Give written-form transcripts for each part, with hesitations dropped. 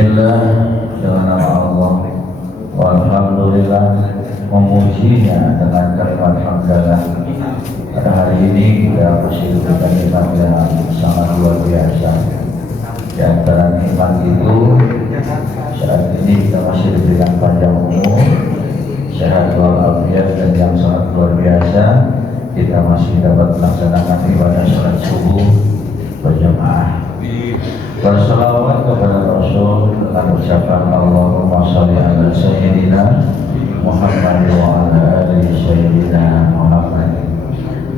Bismillah, dengan nama Allah. Walhamdulillah, memujinya dengan kalimat hamdalah. Pada hari ini kita masih diberikan nikmat yang sangat luar biasa. Di antara nikmat itu, saat ini kita masih diberikan panjang umur, sehat walafiat, dan yang sangat luar biasa, kita masih dapat melaksanakan ibadah salat subuh berjamaah. Bersalawat kepada Rasul dengan ucapan Allahumma sholli ala sayyidina Muhammad wa ala ali sayyidina Muhammad.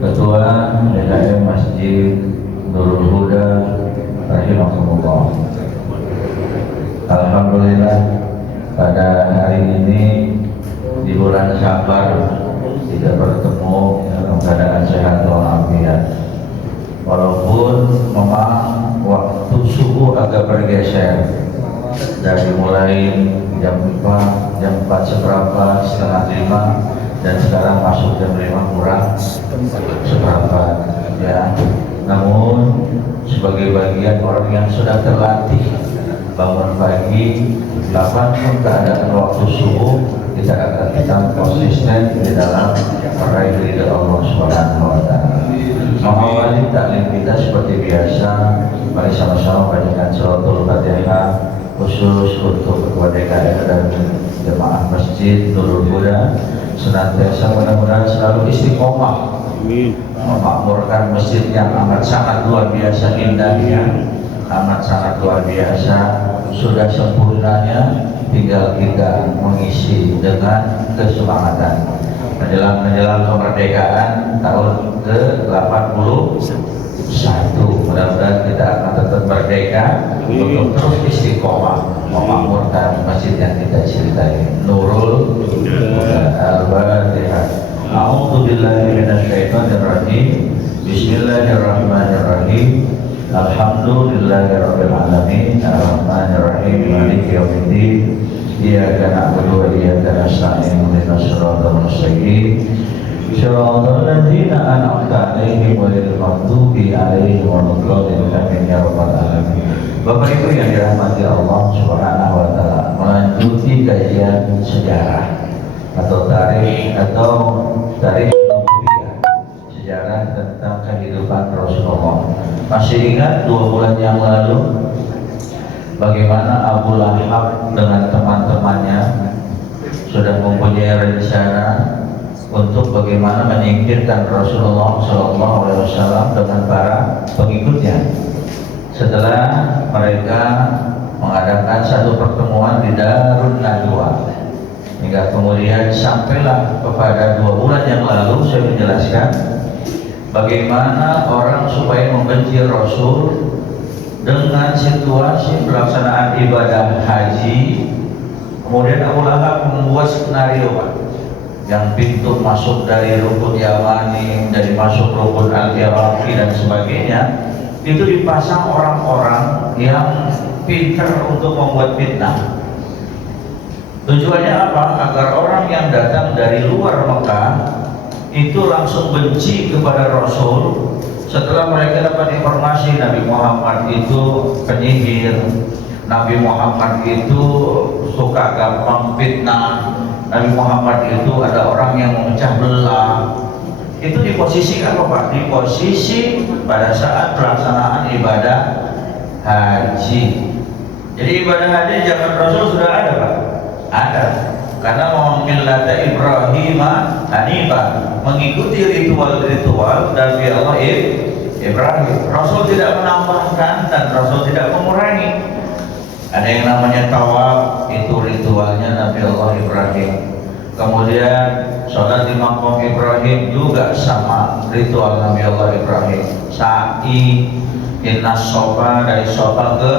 Ketua DKM Masjid Nurul Huda rahimahumullah. Alhamdulillah, pada hari ini di bulan Syawal tidak bertemu dalam keadaan sehat walafiat. Walaupun memang waktu subuh agak bergeser dari mulai jam 4 seberapa, setengah 5, dan sekarang masuk jam 5 kurang seberapa ya. Namun sebagai bagian orang yang sudah terlatih bangun pagi, kapanpun keadaan waktu subuh, kita akan tetap konsisten di dalam meraih ridha Allah Subhanahu wa Ta'ala. Mengawali taklim kita seperti biasa, mari sama-sama bacakan suratul Fatihah khusus untuk ketua DKM dan jemaah Masjid Nurul Huda, senantiasa mudah-mudahan selalu istiqomah memakmurkan masjid yang amat sangat luar biasa indahnya, amat sangat luar biasa, sudah sempurnanya, tinggal kita mengisi dengan kesemangatan menjelang kemerdekaan tahun ke-81. Mudah-mudahan kita akan tetap merdeka untuk terus istiqomah memakmurkan masjid yang kita cintai. Nurul Al-Fatihah. A'udzu billahi minasyaitonir rajim. Bismillahirrahmanirrahim. Alhamdulillahirabbil alamin. Arrahmanir rahim. Maliki yaumiddin. Iyyaka na'budu wa iyyaka nasta'in. Ihdinas siratal mustaqim. Shiratal ladzina an'amta 'alaihim ghairil maghdubi 'alaihim waladdallin. Amin ya rabbal alamin. Bapak Ibu yang dirahmati Allah Subhanahu wa Ta'ala, melanjuti kajian sejarah atau tarikh Nubawiyah, sejarah tentang kehidupan Rasulullah. Masih ingat 2 bulan yang lalu bagaimana Abu Lahab dengan teman-temannya sudah mempunyai rencana untuk bagaimana menyingkirkan Rasulullah SAW dengan para pengikutnya. Setelah mereka mengadakan satu pertemuan di Darun Nadwa, hingga kemudian sampailah kepada 2 bulan yang lalu saya menjelaskan bagaimana orang supaya membenci Rasul dengan situasi pelaksanaan ibadah haji. Kemudian Abu Lahab membuat skenario, Pak, yang pintu masuk dari rukun Yamani, dari masuk rukun Al-Iraqi dan sebagainya, itu dipasang orang-orang yang pintar untuk membuat fitnah. Tujuannya apa? Agar orang yang datang dari luar Mekah itu langsung benci kepada Rasul. Setelah mereka dapat informasi Nabi Muhammad itu penyihir, Nabi Muhammad itu suka gampang fitnah, Nabi Muhammad itu ada orang yang memecah belah. Itu di posisi apa, Pak? Di posisi pada saat pelaksanaan ibadah haji. Jadi ibadah haji zaman Rasul sudah ada, Pak? Ada. Karena millata Ibrahim Hanifah, mengikuti ritual-ritual dari Allah Ibrahim. Rasul tidak menambahkan dan Rasul tidak mengurangi. Ada yang namanya tawaf, itu ritualnya Nabi Allah Ibrahim. Kemudian sholat di maqam Ibrahim juga sama ritual Nabi Allah Ibrahim. Sa'i, innas sofa, dari sofa ke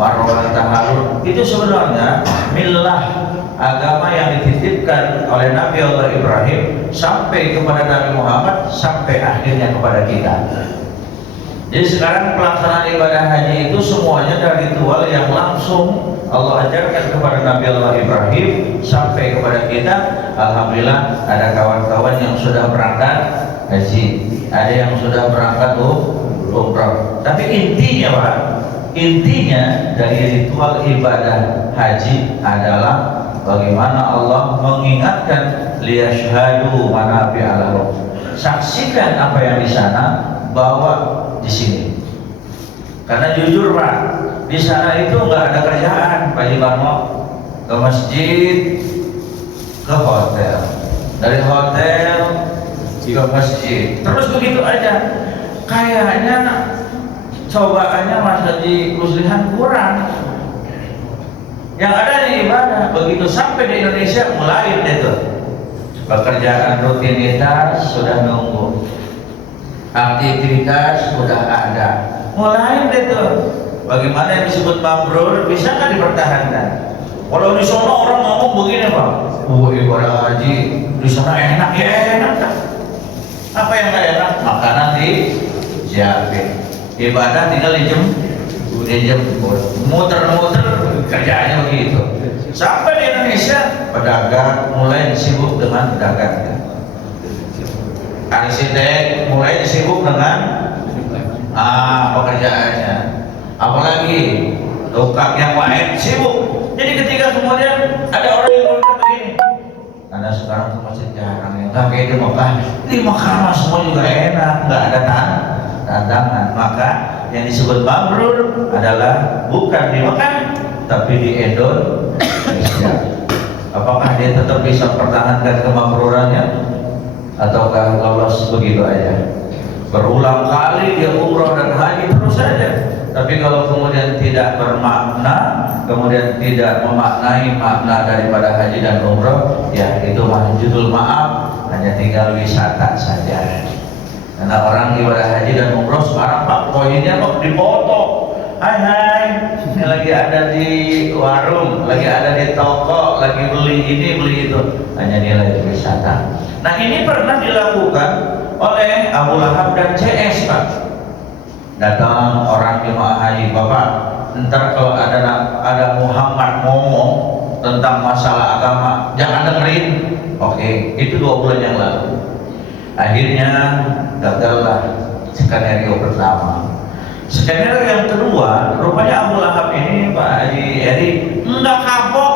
Marwah taharun, itu sebenarnya milah agama yang dititipkan oleh Nabi Allah Ibrahim sampai kepada Nabi Muhammad, sampai akhirnya kepada kita. Jadi sekarang pelaksanaan ibadah haji itu semuanya dari ritual yang langsung Allah ajarkan kepada Nabi Allah Ibrahim sampai kepada kita. Alhamdulillah ada kawan-kawan yang sudah berangkat haji, ada yang sudah berangkat umrah. Tapi intinya Pak, intinya dari ritual ibadah haji adalah bagaimana Allah mengingatkan liyashhadu manafi'a lahum. Saksikan apa yang di sana, bawa di sini. Karena jujur Pak, di sana itu nggak ada kerjaan, Pak Ibarmo. Ke masjid, ke hotel, dari hotel ke masjid, terus begitu aja. Kayaknya cobaannya Mas Haji Muslihan kurang. Yang ada di ibadah. Begitu sampai di Indonesia mulai itu pekerjaan rutinitas sudah nunggu, aktivitas sudah ada, mulai itu. Bagaimana yang disebut mabrur bisa nggak dipertahankan? Kalau di sana orang ngomong begini Pak, ibadah haji di sana enak ya enak. Apa yang nggak enak? Makanan disiapin, ibadah tinggal dijemput, muter-muter kerjaannya begitu. Sampai di Indonesia pedagang mulai sibuk dengan dagangnya, arsitek mulai sibuk dengan pekerjaannya, apalagi tukang yang lain sibuk. Jadi ketika kemudian ada orang yang berkata begini, karena sekarang ke masjid jarang ya, nggak kayak di Mekah mah semua juga enak, nggak ada tantangan. Maka yang disebut mabrur adalah bukan di Mekah tapi di Indonesia. Apakah dia tetap bisa pertahankan kemabrurannya ataukah lolos begitu aja? Berulang kali dia umroh dan haji terus saja, tapi kalau kemudian tidak bermakna, kemudian tidak memaknai makna daripada haji dan umroh, ya itu judul maaf, hanya tinggal wisata saja. Karena orang ibadah haji dan umroh sekarang Pak, poinnya kok dipoto. Hai, ini lagi ada di warung, lagi ada di toko, lagi beli ini beli itu, hanya nilai wisata. Nah ini pernah dilakukan oleh Abu Lahab dan CS Pak. Datang orang jemaah haji, Bapak, ntar kalau ada Muhammad ngomong tentang masalah agama, jangan dengerin. Oke, itu 2 bulan yang lalu. Akhirnya gagallah skenario pertama. Skenario yang kedua, rupanya Abu Lahab ini Pak Haji Eri enggak kapok.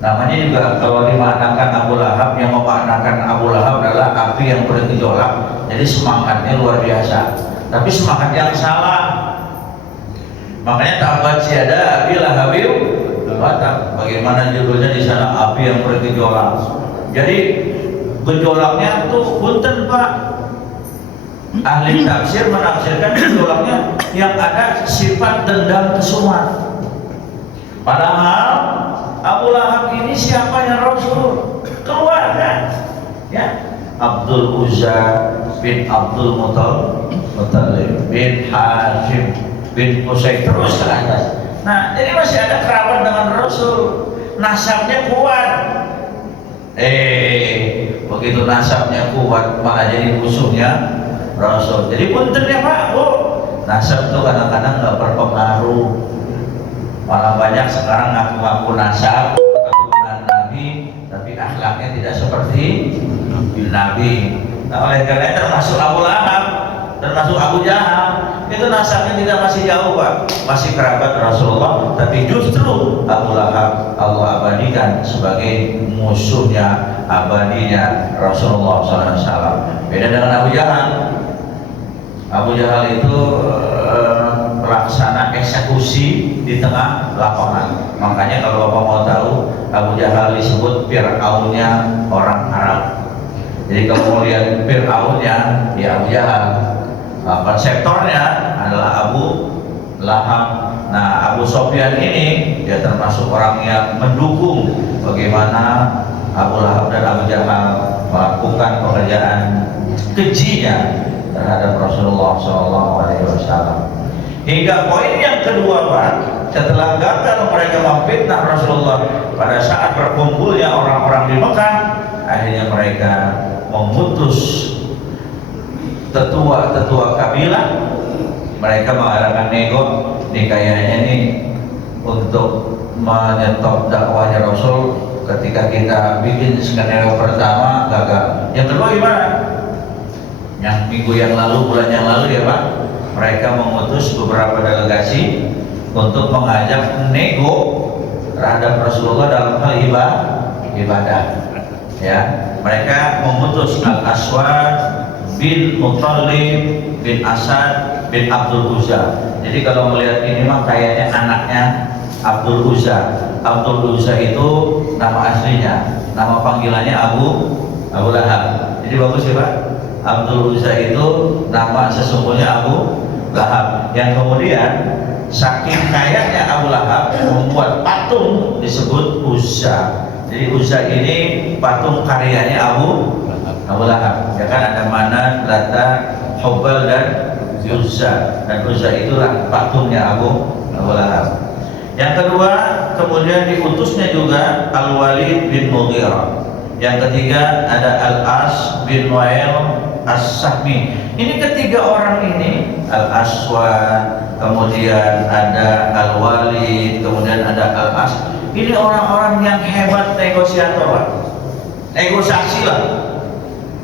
Namanya juga kalau dimaknakan Abu Lahab, yang memaknakan Abu Lahab adalah api yang bergejolak. Jadi semangatnya luar biasa, tapi semangat yang salah. Makanya tabat siada api lahabiu batak. Bagaimana judulnya di sana, api yang bergejolak. Jadi gejolaknya tuh punten Pak. Ahli tafsir menafsirkan gejolaknya yang ada sifat dendam kesumat. Padahal Abu Lahab ini siapanya Rasul, keluarga, ya. Abdul Uzza bin Abdul Muttalib bin Hashim bin Qusay, terus ke atas. Nah, jadi masih ada kerabat dengan Rasul, nasabnya kuat. Begitu nasabnya kuat malah jadi musuhnya Rasul. Jadi punten ya Pak, Bu, nasab itu kadang-kadang nggak berpengaruh. Malah banyak sekarang ngaku-ngaku nasab keturunan Nabi, tapi akhlaknya tidak seperti Nabi. Nah, oleh karena termasuk Abu Lahab, termasuk Abu Jahal, itu nasabnya tidak masih jauh Pak, masih kerabat Rasulullah, tapi justru Abu Lahab Allah abadikan sebagai musuhnya abadinya Rasulullah SAW. Beda dengan Abu Jahal. Abu Jahal itu pelaksana eksekusi di tengah lapangan. Makanya kalau Bapak mau tahu, Abu Jahal disebut Fir'aunnya orang Arab. Jadi kalau mau lihat Fir'aunnya, ya Abu Jahal. Konseptornya adalah Abu Lahab. Nah, Abu Sofyan ini dia termasuk orang yang mendukung bagaimana Abu Lahab dan Abu Jahal melakukan pekerjaan kejinya terhadap Rasulullah SAW. Hingga poin yang kedua Pak, setelah gagal mereka memfitnah Rasulullah pada saat berkumpulnya orang-orang di Mekah, akhirnya mereka memutus tetua kabilah. Mereka mengadakan nego, nih kayaknya nih untuk menyetop dakwahnya Rasul. Ketika kita bikin skenario pertama gagal, yang kedua gimana? Yang minggu yang lalu, bulan yang lalu ya Pak, mereka mengutus beberapa delegasi untuk mengajak nego terhadap Rasulullah dalam hal ibadah. Ya, mereka memutus Al-Aswad bin Muttalib bin Asad bin Abdul Uzza. Jadi kalau melihat ini mah kayaknya anaknya Abdul Uzza. Abdul Uzza itu nama aslinya, nama panggilannya Abu Lahab. Jadi bagus ya Pak. Abdul Uzza itu nama sesungguhnya Abu Lahab, yang kemudian saking kayanya Abu Lahab membuat patung disebut Uzza. Jadi Uzza ini patung karyanya Abu Lahab. Ya kan, ada Manat, Lata, Hubal dan Uzza. Dan Uzza itulah patungnya Abu Lahab. Yang kedua, kemudian diutusnya juga Al-Walid bin Mughirah. Yang ketiga ada Al-As bin Wa'il As-Sahmi. Ini ketiga orang ini, Al-Aswad, kemudian ada Al-Walid, kemudian ada Al-As. Ini orang-orang yang hebat negosiator lah, negosiasi lah.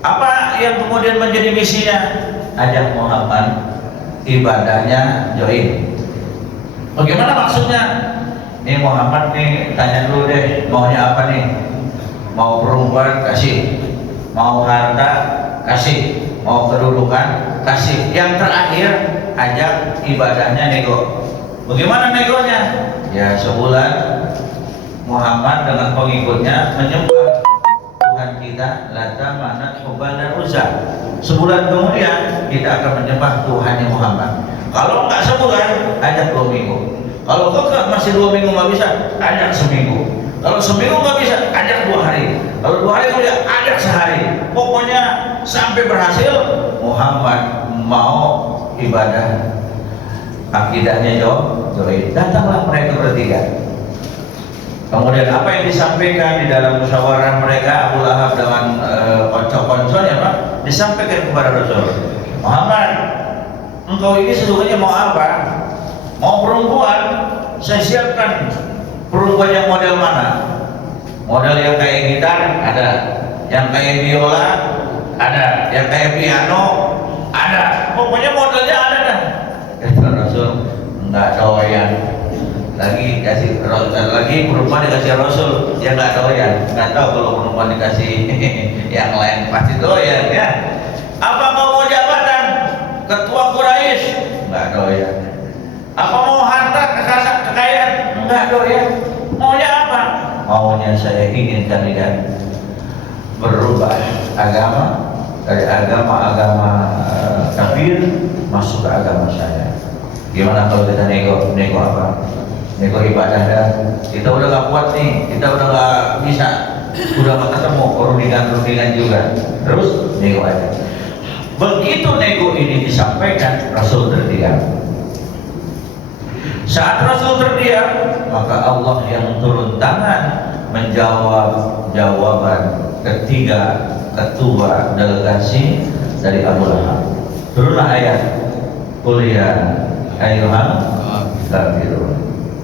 Apa yang kemudian menjadi misinya? Ajak Muhammad ibadahnya join. Bagaimana maksudnya? Ini Muhammad nih, tanya dulu deh, maunya apa nih? Mau perempuan kasih, mau harta kasih, mau kedudukan kasih. Yang terakhir ajak ibadahnya nego. Bagaimana negonya? Ya sebulan Muhammad dengan pengikutnya menyembah Tuhan kita Lata, Manat, Hubal dan Uzza. Sebulan kemudian kita akan menyembah Tuhannya Muhammad. Kalau nggak sebulan, ajak 2 minggu. Kalau kekeh masih 2 minggu nggak bisa, ajak seminggu. Kalau seminggu nggak bisa, ajak 2 hari. Kalau 2 hari kemudian ajak sehari. Pokoknya sampai berhasil Muhammad mau ibadah akidahnya join. Datanglah mereka bertiga. Kemudian apa yang disampaikan di dalam musyawarah mereka, Abu Lahab dengan konco-konconya Pak, disampaikan kepada Rasul Muhammad, engkau ini sesungguhnya mau apa? Mau perempuan? Saya siapkan perempuan yang model mana? Model yang kayak gitar ada, yang kayak biola ada, yang kayak piano ada. Pokoknya modelnya ada dah. Kata Rasul, enggak doyan. Lagi kasih lagi perempuan dikasih Rasul, dia nggak doyan. Nggak tahu kalau perempuan dikasih yang lain pasti doyan ya. Apa mau jabatan ketua Quraisy? Nggak doyan. Apa mau harta kekayaan? Nggak doyan. Maunya apa? Maunya saya ingin kalian berubah agama dari agama kafir masuk ke agama saya. Gimana kalau kita nego apa? Nego ibadah dah. Kita udah gak kuat nih, kita udah gak bisa, udah gak ketemu rundingan juga. Terus nego aja. Begitu nego ini disampaikan, Rasul terdiam. Saat Rasul terdiam, maka Allah yang turun tangan menjawab jawaban ketiga ketua delegasi dari Abu Lahab. Turunlah ayat kuliah ayyuhal kafirun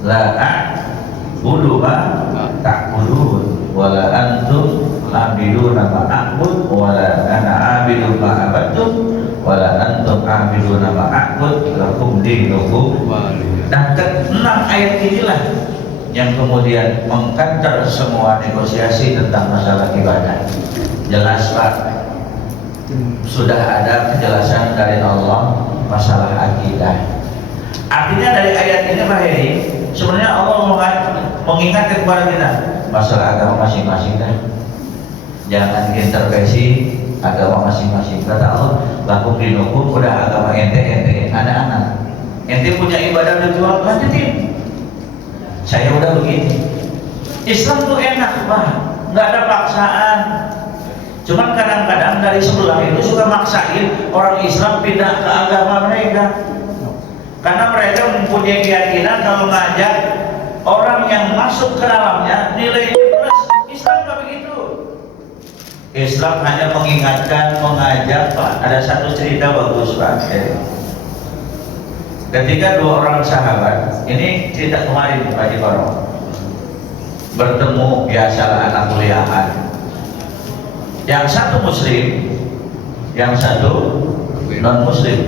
la a'budu ma ta'budun wala antum a'biduna ma a'bud wala ana a'bidu ma abadtum wala antum a'biduna ma a'bud lakum dinukum. Nah, ke-6 ayat inilah yang kemudian mengkantar semua negosiasi tentang masalah ibadah. Jelas Pak, sudah ada kejelasan dari Allah masalah akidah. Artinya dari ayat ini Pak Hedi, sebenarnya Allah mengingatkan kepada kita masalah agama masing-masing kan. Jangan intervensi agama masing-masing. Kata Allah, lakum dinukum, udah agama ente anak-anak. Ente punya ibadah udah jual, lanjutin. Saya udah begini. Islam tuh enak Pak, nggak ada paksaan. Cuman kadang-kadang dari sebelah itu suka maksain orang Islam pindah ke agama mereka. Karena mereka mempunyai keyakinan kalau ngajak orang yang masuk ke dalamnya nilainya plus. Islam nggak begitu. Islam hanya mengingatkan, mengajak Pak. Ada satu cerita bagus Pak. Ketika 2 orang sahabat, ini cerita kemarin Pak Jibaro, bertemu biasalah anak kuliahan. Yang satu Muslim, yang satu non muslim.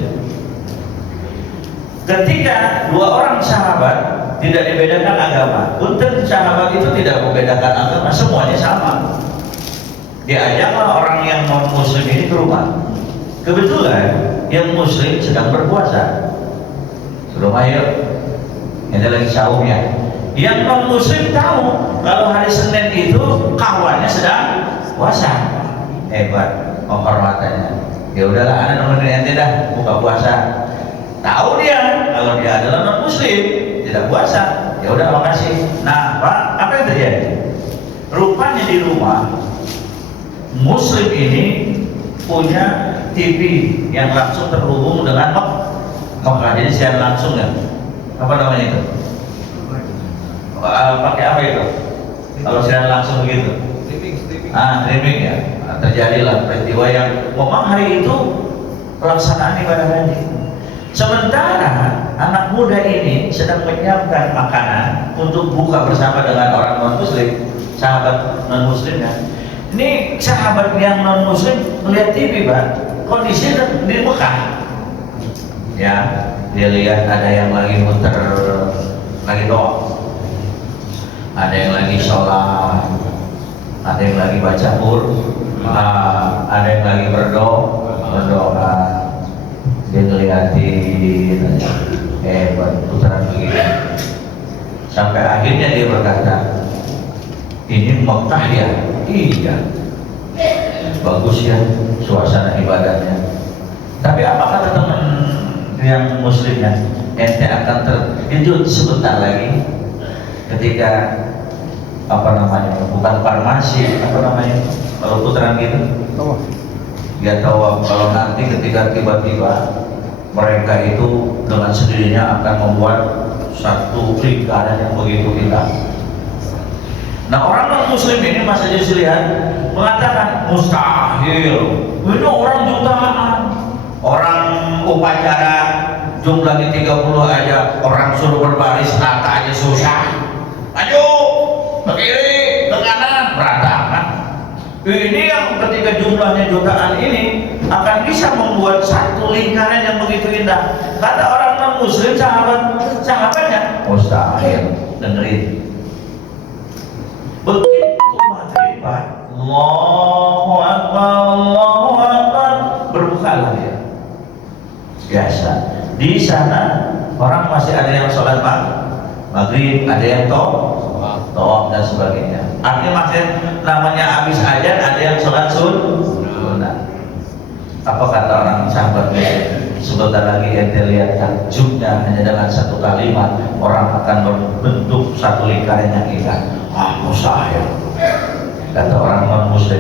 Ketika dua orang sahabat tidak dibedakan agama, punten sahabat itu tidak membedakan agama, semuanya sama. Diajaklah orang yang non muslim ini ke rumah. Kebetulan yang muslim sedang berpuasa. Suruh ayo, ini lagi sahurnya. Yang non muslim tahu kalau hari Senin itu kawannya sedang puasa. Hebat penghormatannya. Ya udahlah, anak nemenin ente dah buka puasa. Tahu dia kalau dia adalah non muslim tidak puasa. Ya udah, makasih. Nah, Pak, apa yang terjadi? Rupanya di rumah muslim ini punya TV yang langsung terhubung dengan Mekah, jadi siaran langsung ya. Apa namanya itu? Pakai apa itu? Kalau siaran langsung begitu? Streaming ya. Nah, terjadilah peristiwa yang memang hari itu pelaksanaan ibadah haji. Sementara anak muda ini sedang menyiapkan makanan untuk buka bersama dengan orang non muslim, sahabat non muslim ya. Ini sahabat yang non muslim melihat TV, Pak, kondisi di Mekah ya, dia lihat ada yang lagi muter, lagi doa, ada yang lagi sholat, ada yang lagi baca ada yang lagi berdoa. Dia ngeliatin putaran begitu sampai akhirnya dia berkata, ini Mekah ya? Iya, bagus ya suasana ibadahnya. Tapi apa kata teman yang muslimnya? Ente akan terkejut sebentar lagi ketika bukan farmasi, kalau putaran gitu. Dia tahu kalau nanti ketika tiba-tiba mereka itu dengan sendirinya akan membuat satu lingkaran yang begitu indah. Nah, orang non muslim ini masa lihat mengatakan mustahil. Ini orang jutaan, orang upacara jumlahnya 30 aja, orang suruh berbaris rata aja susah. Maju ke kiri, ke kanan, berantakan. Ini yang ketika jumlahnya jutaan ini akan bisa membuat satu lingkaran yang begitu indah. Kata orang non muslim sahabatnya mustahil. Dengerin. Begitu maghrib, Allahu Akbar, berbukalah dia. Biasa. Di sana orang masih ada yang sholat maghrib, ada yang tawaf dan sebagainya. Artinya maksudnya namanya habis ajan ada yang sholat sunnah. Apa kata orang sahabatnya? Sebentar lagi ente lihat takjubnya hanya dengan satu kalimat orang akan membentuk satu lingkaran yang indah. Mustahil, kata orang non muslim.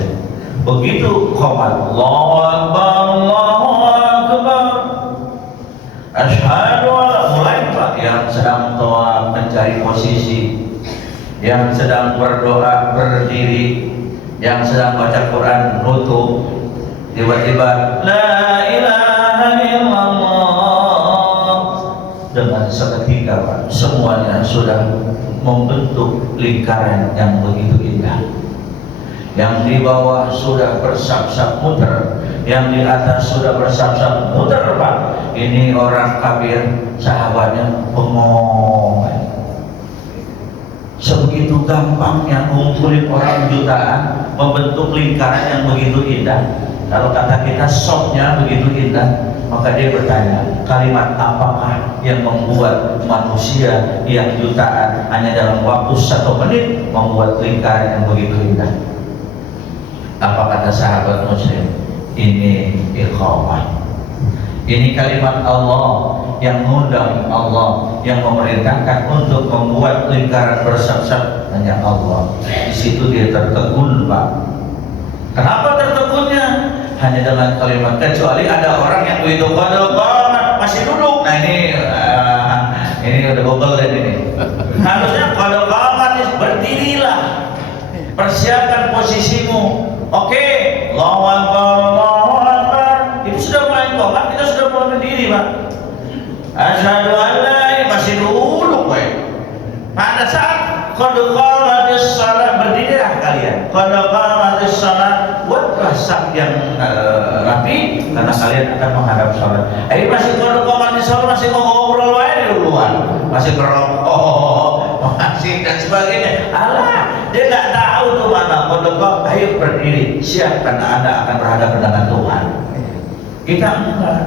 Begitu qomat Allahu Akbar, Allahu Akbar, asyhadu alla, mulai yang sedang tawaf mencari posisi, yang sedang berdoa berdiri, yang sedang baca Quran nutup, tiba-tiba la ilaha illallah, dengan seketika semuanya sudah membentuk lingkaran yang begitu indah. Yang di bawah sudah bersab-sab muter, yang di atas sudah bersab-sab muter, Pak. Ini orang kafir, sahabatnya bengong. Sebegitu gampangnya ngumpulin orang jutaan membentuk lingkaran yang begitu indah. Kalau kata kita softnya begitu indah, maka dia bertanya, kalimat apakah yang membuat manusia yang jutaan hanya dalam waktu 1 menit membuat lingkaran yang begitu indah? Apa kata sahabat muslim? Ini iqamah. Ini kalimat Allah yang mengundang Allah, yang memerintahkan untuk membuat lingkaran bersab-sab hanya Allah. Di situ dia tertegun, Pak. Kenapa tertegunnya? Hanya dengan kalimat, kecuali ada orang yang begitu qamat masih duduk. Nah ini udah gobel dan ini. Harusnya kalau qamat berdirilah, persiapkan posisimu. Oke, Allahu Akbar, Allahu Akbar. Itu sudah mulai qamat, kita sudah mulai berdiri, Pak. Asyhadu an la ilaha, masih duduk, Pak. Pada saat qad qamatis shalah, berdirilah kalian. Qad qamatis shalah, buatlah saf yang rapi karena kalian akan menghadap sholat. Masih komat di sholat, masih ngobrol aja di luar, masih berokok, masih dan sebagainya. Alah, dia nggak tahu tuh mana kodok. Ayo berdiri, siap karena Anda akan berhadapan dengan Tuhan. Kita enggak.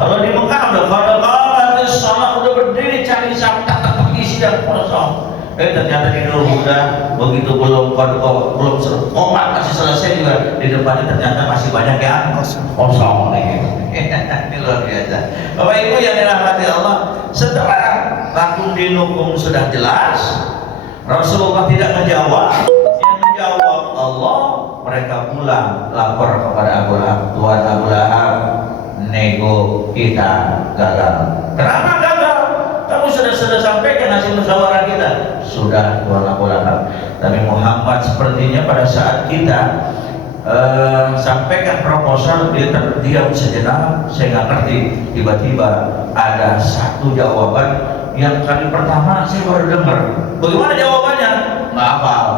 Kalau di Mekah udah kodok sholat udah berdiri cari saf, tak isi yang kosong. Ternyata di udah begitu belum komat masih selesai juga di depannya ternyata masih banyak yang kosong gitu. Ini luar biasa. Bapak Ibu yang dirahmati Allah, setelah lakum dinukum sudah jelas, Rasulullah tidak menjawab, yang menjawab Allah. Mereka pulang lapor kepada Abu Lahab, Tuhan Abu Lahab, nego kita gagal. Kenapa gagal? Kamu sudah sampaikan hasil musyawarah kita. Sudah, Tuhan Abu Lahab. Tapi Muhammad sepertinya pada saat kita sampaikan proposal, dia terdiam sejenak. Saya nggak ngerti. Tiba-tiba ada satu jawaban yang kali pertama saya baru dengar. Bagaimana jawabannya? Nggak hafal.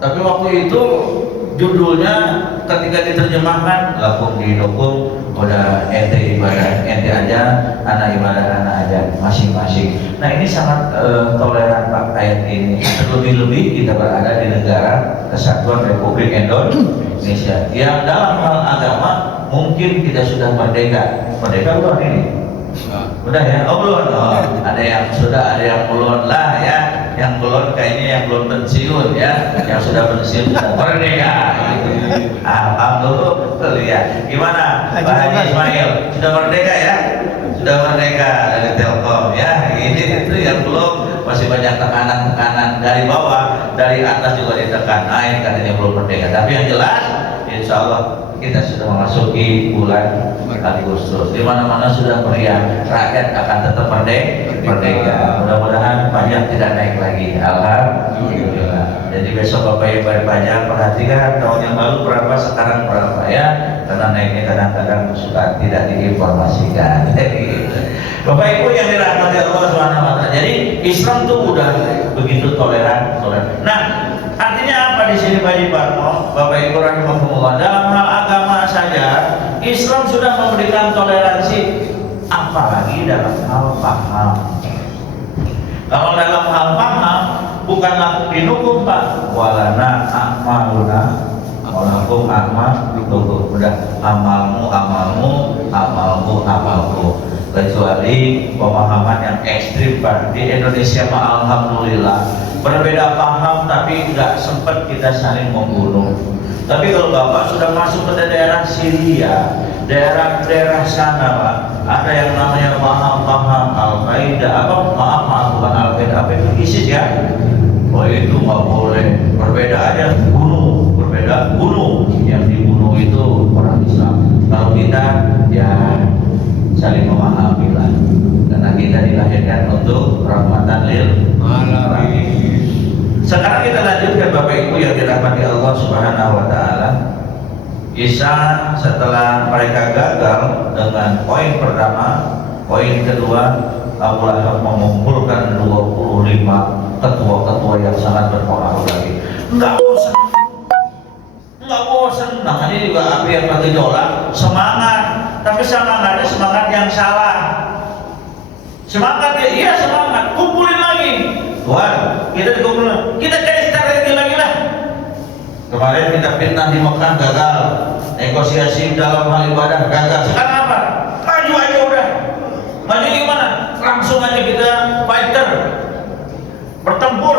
Tapi waktu itu judulnya ketika diterjemahkan lakum dinukum, udah ente ibadah ente aja, anak ibadah anak aja masing-masing. Nah ini sangat toleran Pak ayat ini. Terlebih-lebih kita berada di negara Kesatuan Republik Indonesia yang dalam hal agama mungkin kita sudah merdeka belum ini? Udah ya? Oh belum? Oh, ada yang sudah, ada yang belum lah ya. Yang belum kayaknya yang belum pensiun ya. Yang sudah pensiun sudah merdeka gitu. Alhamdulillah ya. Gimana Pak Haji Ismail? Sudah merdeka ya? Sudah merdeka dari Telkom ya. Ini itu yang belum, masih banyak tekanan dari bawah, dari atas juga ditekan. Naik katanya belum merdeka. Tapi yang jelas insya Allah kita sudah memasuki bulan Agustus. Di mana-mana sudah meriah, rakyat akan tetap merdeka. Mudah-mudahan pajak tidak naik lagi. Alhamdulillah. Jadi besok Bapak Ibu bayar pajak, perhatikan tahun yang lalu berapa, sekarang berapa ya. Karena naiknya kadang-kadang suka tidak diinformasikan. Bapak Ibu yang dirahmati Allah Subhanahu wa taala. Jadi Islam tuh udah begitu toleran. Nah, artinya apa di sini Pak Ibarno, Bapak Ibu rahimahumullah, dalam hal agama saja Islam sudah memberikan toleransi, apalagi dalam hal paham. Kalau dalam hal paham bukanlah dinukum Pak, walana amaluna walakum amalukum, udah amalmu, kecuali pemahaman yang ekstrim Pak. Di Indonesia mah alhamdulillah berbeda paham tapi nggak sempat kita saling membunuh. Tapi kalau Bapak sudah masuk ke daerah Syria, daerah sana Pak, ada yang namanya paham Al-Qaeda, bukan Al-Qaeda, apa itu ISIS ya? Oh itu nggak boleh, berbeda aja, bunuh, yang dibunuh itu orang Islam. Kalau kita ya saling memahami lah, karena kita dilahirkan untuk rahmatan lil alamin. Sekarang kita lanjutkan Bapak Ibu yang dirahmati Allah Subhanahu wa taala. Isa setelah mereka gagal dengan poin pertama, poin kedua Abu Lahab mengumpulkan 25 ketua-ketua yang sangat berpengaruh lagi. Enggak bosan, namanya juga api yang bergejolak, semangat, tapi semangatnya semangat yang salah. Semangat ya, iya semangat, kumpulin lagi. Tuhan, kita dikumpulin, kita cari strategi lagi lah. Kemarin kita fitnah di Mekah gagal, negosiasi dalam hal ibadah gagal. Sekarang apa? Maju aja udah. Maju gimana? Langsung aja kita fighter, bertempur.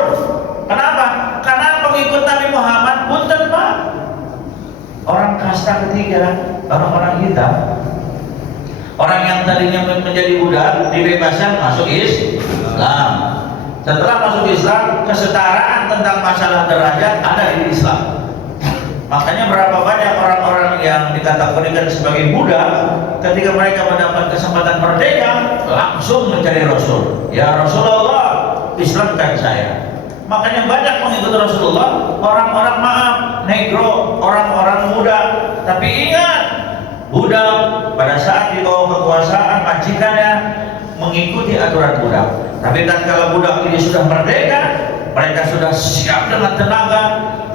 Kenapa? Karena pengikut Nabi Muhammad punten Pak, orang kasta ketiga, orang-orang kita, orang yang tadinya menjadi budak dibebaskan masuk Islam. Setelah masuk Islam, kesetaraan tentang masalah derajat ada di Islam. Makanya berapa banyak orang-orang yang dikategorikan sebagai budak, ketika mereka mendapat kesempatan merdeka langsung mencari Rasul. Ya Rasulullah, Islamkan saya. Makanya banyak mengikut Rasulullah orang-orang maaf, negro, orang-orang muda. Tapi ingat, budak pada saat di bawah kekuasaan majikannya mengikuti aturan budak. Tapi kan kalau budak ini sudah merdeka, mereka sudah siap dengan tenaga,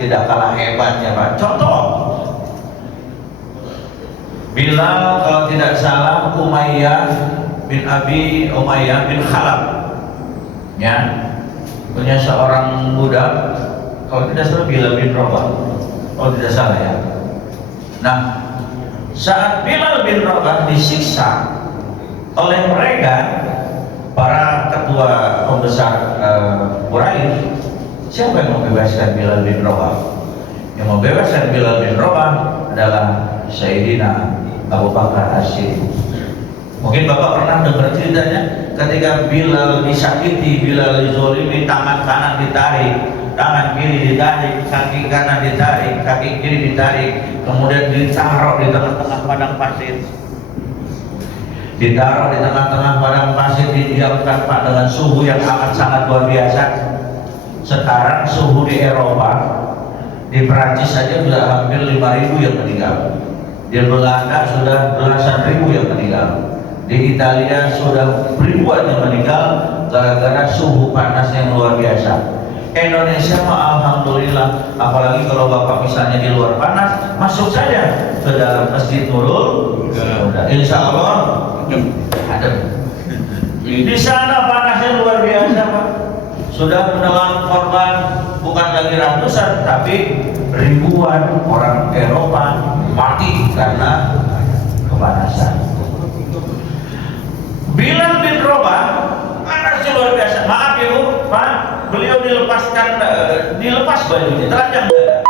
tidak kalah hebatnya Pak. Contoh, Bilal kalau tidak salah Umayyah bin Abi Umayyah bin Khalaf, ya, punya seorang budak, kalau tidak salah Bilal bin Rabah, kalau tidak salah ya. Nah, saat Bilal bin Rabah disiksa oleh mereka, para ketua pembesar Quraisy, siapa yang membebaskan Bilal bin Rabah? Yang membebaskan Bilal bin Rabah adalah Sayyidina Abu Bakar As-Siddiq. Mungkin Bapak pernah dengar ceritanya ketika Bilal disakiti, Bilal dizolimi, tangan kanan ditarik, tangan kiri ditarik, kaki kanan ditarik, kaki kiri ditarik, kemudian ditaruh di tengah-tengah padang pasir. Ditaruh di tengah-tengah padang pasir, didiamkan Pak dengan suhu yang amat sangat luar biasa. Sekarang suhu di Eropa, di Perancis saja sudah hampir 5.000 yang meninggal. Di Belanda sudah belasan ribu yang meninggal. Di Italia sudah ribuan yang meninggal gara-gara suhu panas yang luar biasa. Indonesia mah alhamdulillah, apalagi kalau Bapak misalnya di luar panas, masuk saja ke dalam Masjid Nurul, insya Allah ada. Di sana panasnya luar biasa Pak. Sudah menelan korban bukan lagi ratusan tapi ribuan orang Eropa mati karena kepanasan. Bilal bin Rabah panasnya luar biasa. Maaf ya Bu, Pak, beliau dilepas bajunya, telanjang dada,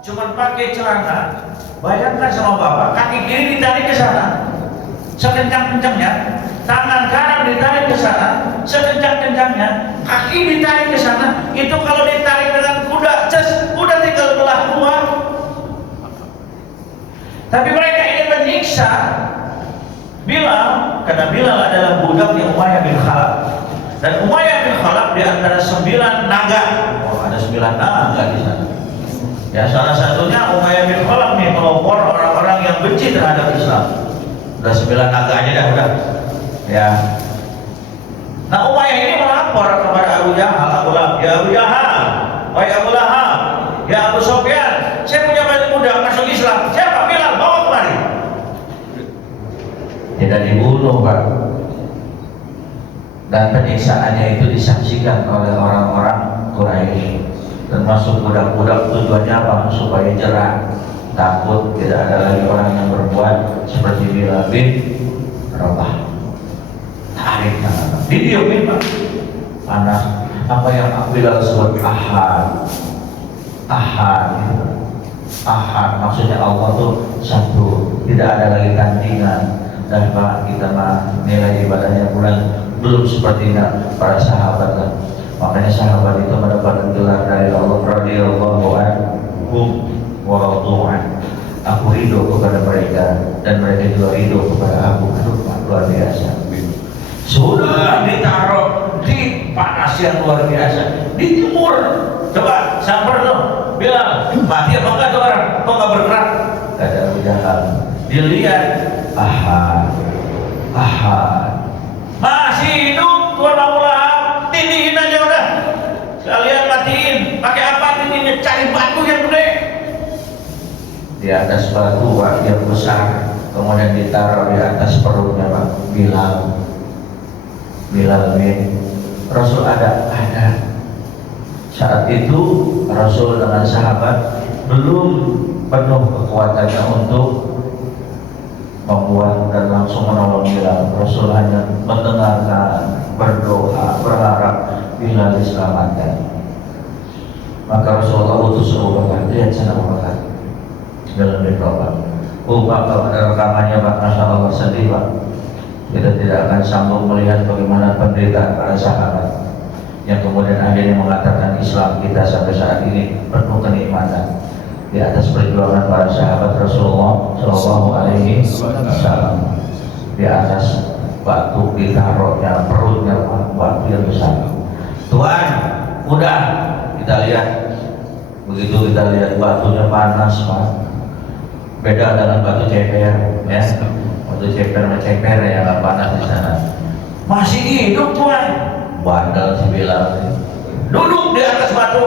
cuman pakai celana. Bayangkan sama Bapak, kaki kiri ditarik ke sana sekencang-kencangnya, tangan kanan ditarik ke sana sekencang-kencangnya, kaki ditarik ke sana. Itu kalau ditarik dengan kuda, kuda tinggal belah dua. Tapi mereka ingin menyiksa Bilal, karena Bilal adalah budaknya Umayyah bin Khalaf. Dan Umayyah bin Khalaf di antara 9 naga. Oh, ada 9 naga di sana. Ya, salah satunya Umayyah bin Khalaf nih, pelopor orang-orang yang benci terhadap Islam. Udah 9 naganya dah udah. Ya. Nah, Umayyah ini melapor kepada Abu Jahal, ya Abu Jahal, wahai Abu Lahab, ya Abu Sufyan, saya punya banyak budak masuk Islam. Siapa? Bilal, bawa kemari. Tidak dibunuh Pak. Dan penyiksaannya itu disaksikan oleh orang-orang Quraisy, termasuk budak-budak. Tujuannya apa? Supaya jerah, takut tidak ada lagi orang yang berbuat seperti Bilal bin Rabah. Tarik tangan, didiemin Pak. Panas. Apa yang Bilal sebut ahad, ahad, ahad. Maksudnya Allah tuh satu, tidak ada lagi tandingan. Dan Pak, kita mah nilai ibadahnya belum seperti para sahabat kan. Makanya sahabat itu mendapatkan gelar dari Allah, radhiyallahu anhum wa radu an. Aku ridho kepada mereka dan mereka juga ridho kepada aku. Luar biasa. Sudah ditaruh di panas yang luar biasa, dijemur. Coba samper tuh, bilang mati apa enggak tuh orang? Kok nggak bergerak? Kata Abu Jahal. Dilihat, ahad, ahad, masih hidup Tuan Abu Lahab. Tinihin aja udah, sekalian matiin. Pakai apa tininya? Cari batu yang gede. Di atas batu yang besar, kemudian ditaruh di atas perutnya Pak Bilal. Bilal bin Rasul ada. Saat itu Rasul dengan sahabat belum penuh kekuatannya untuk membuat dan langsung menolong Bilal. Rasul hanya mendengarkan, berdoa, berharap Bilal diselamatkan. Maka Rasulullah utus Abu Bakar. Lihat sana Abu Bakar Bilal bin Rabah. Pak, kalau ada rekamannya Pak, Masya Allah sedih Pak. Kita tidak akan sanggup melihat bagaimana penderitaan para sahabat yang kemudian akhirnya mengatakan Islam kita sampai saat ini penuh kenikmatan di atas perjuangan para sahabat Rasulullah Shallallahu Alaihi Wasallam. Di atas batu ditaruhnya perutnya batu yang besar. Tuhan, udah kita lihat, begitu kita lihat batunya panas Pak. Beda dengan batu ceper, ya. Batu ceper yang nggak panas di sana. Masih hidup Tuhan. Bandel si Bilal, duduk di atas batu.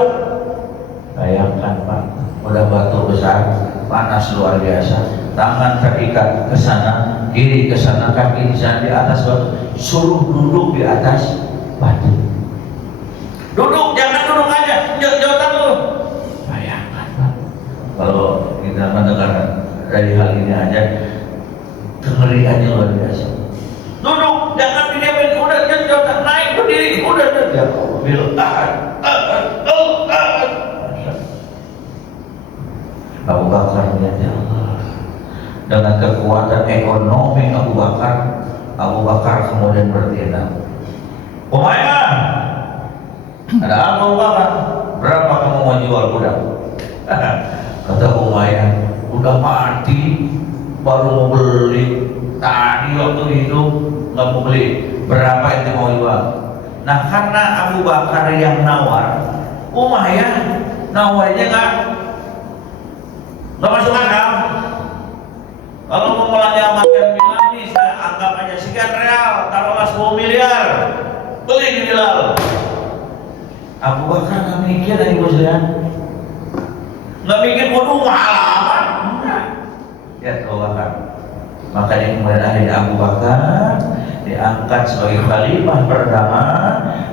Bayangkan Pak, udah batu besar, panas luar biasa. tangan terikat ke sana, kiri ke sana, kaki di sana, di atas batu, suruh duduk di atas batu. Duduk, jangan duduk aja, jauh-jauhan dulu. Bayangkan Pak, kalau kita mendengar dari hal ini aja, kengeriannya luar biasa. Duduk, jangan didiamin, udah jauh-jauhan, naik berdiri, udah jauh-jauh. Abu Bakar melihat, ya Allah, dengan kekuatan ekonomi Abu Bakar kemudian bertindak. Umayyah, ada apa Abu Bakar? Berapa kamu mau jual budak? Kata Umayyah, udah mati baru mau beli, tadi waktu hidup nggak mau beli. Berapa yang mau jual? Nah, karena Abu Bakar yang nawar, Umayyah nawarnya nggak masuk akal. Kalau mau menyelamatkan Bilal ini, saya anggap aja sekian real, taruhlah 10 miliar, beli di Bilal. Abu Bakar nggak mikir dari musliman, nggak mikir waduh mahal. Ya Abu Bakar, makanya kemudian akhirnya Abu Bakar diangkat sebagai khalifah pertama.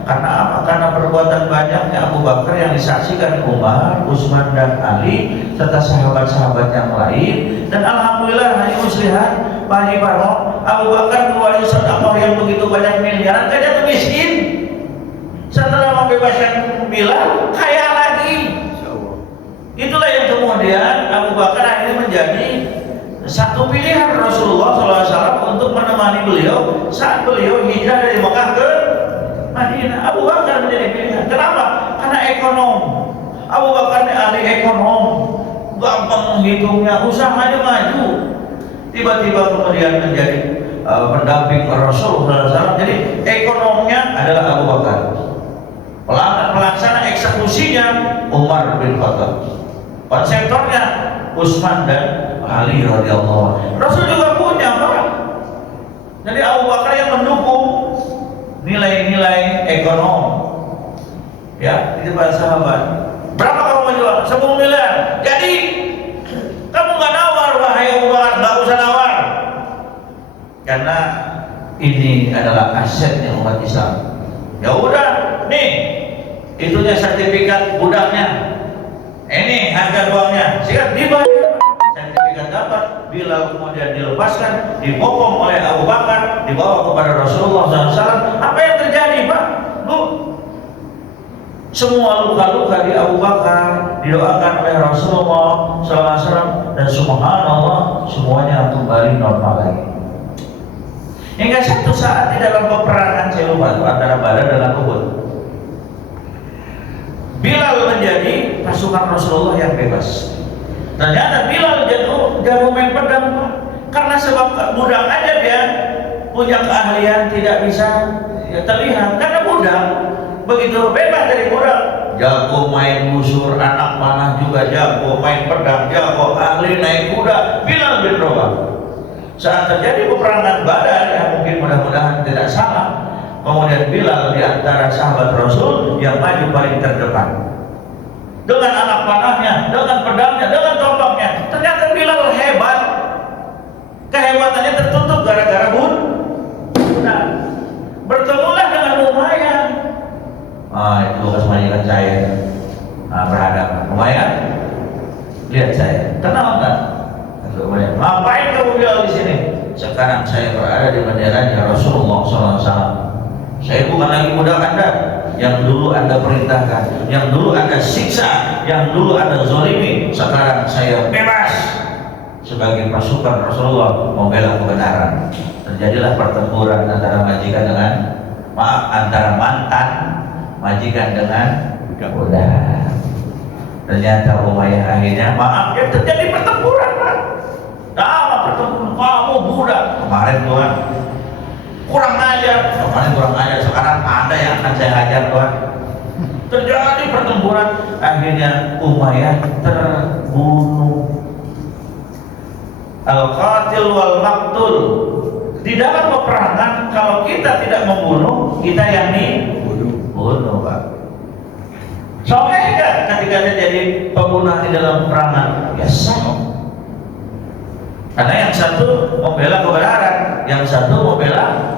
Karena apa? Karena perbuatan banyaknya Abu Bakar yang disaksikan Umar, Utsman dan Ali serta sahabat-sahabat yang lain. Dan alhamdulillah hanya muslihat Pak Haji Parmo, Abu Bakar keluarga sedekah yang begitu banyak miliaran, tidak jatuh miskin. Setelah membebaskan Bilal, kaya lagi. Itulah yang kemudian Abu Bakar akhirnya menjadi satu pilihan Rasulullah SAW untuk menemani beliau saat beliau hijrah dari Mekah ke Madinah. Abu Bakar menjadi pilihan. Kenapa? Karena ekonom. Abu Bakar ini ahli ekonom, gampang menghitungnya, usahanya maju. Tiba-tiba kemudian menjadi pendamping Rasulullah SAW. Jadi ekonomnya adalah Abu Bakar, pelaksana eksekusinya Umar bin Khattab, konseptornya Utsman dan Ali radhiyallahu. Rasul juga punya Pak. Jadi Abu Bakar yang mendukung nilai-nilai ekonom. Ya, itu para sahabat. Berapa kamu menjual? 10 miliar. Jadi kamu nggak nawar, wahai Abu Bakar, nggak usah nawar. Karena ini adalah asetnya umat Islam. Ya udah, nih, itunya sertifikat budaknya. Ini harga uangnya. Siap dibayar. Sertifikat dapat. Bilal kemudian dilepaskan, dibopong oleh Abu Bakar, dibawa kepada Rasulullah SAW. Apa yang terjadi Pak? Bu, semua luka-luka di Abu Bakar didoakan oleh Rasulullah SAW, dan subhanallah semuanya kembali normal lagi. Hingga satu saat di dalam peperangan, saya lupa antara Badar dengan Uhud, Bilal menjadi pasukan Rasulullah yang bebas. Ternyata Bilal jago main pedang Pak. Karena sebab budak aja dia punya keahlian, tidak bisa ya, terlihat. Karena budak begitu bebas dari budak, jago main busur, anak panah juga jago, main pedang jago, ahli naik kuda. Bilal bin Rabah. Saat terjadi peperangan Badar, yang mungkin mudah-mudahan tidak salah, kemudian Bilal di antara sahabat Rasul yang maju paling terdepan dengan anak panahnya, dengan pedangnya, dengan tombaknya. Ternyata Bilal hebat. Kehebatannya tertutup gara-gara budak. Bertemulah dengan Umayyah. Itu bekas majikan saya. Berhadapan. Umayyah, lihat saya. Kenal nggak? Ngapain kamu Bilal di sini? Sekarang saya berada di benderanya Rasulullah SAW. Saya bukan lagi budak Anda yang dulu Anda perintahkan, yang dulu Anda siksa, yang dulu Anda zalimi. Sekarang saya bebas sebagai pasukan Rasulullah membela kebenaran. Terjadilah pertempuran antara majikan dengan antara mantan majikan dengan budak. Ternyata Umayyah akhirnya ya terjadi pertempuran Pak. Pertempuran kamu budak kemarin Tuhan. Kurang ajar, kemarin kurang ajar, sekarang ada yang akan saya hajar Tuhan. Terjadi pertempuran, akhirnya Umayyah terbunuh. Al-qatil wal maqtul. Di dalam peperangan, kalau kita tidak membunuh, kita yang dibunuh Pak. Soalnya ketika terjadi pembunuhan di dalam peperangan, ya sah. Karena yang satu membela kebenaran, yang satu membela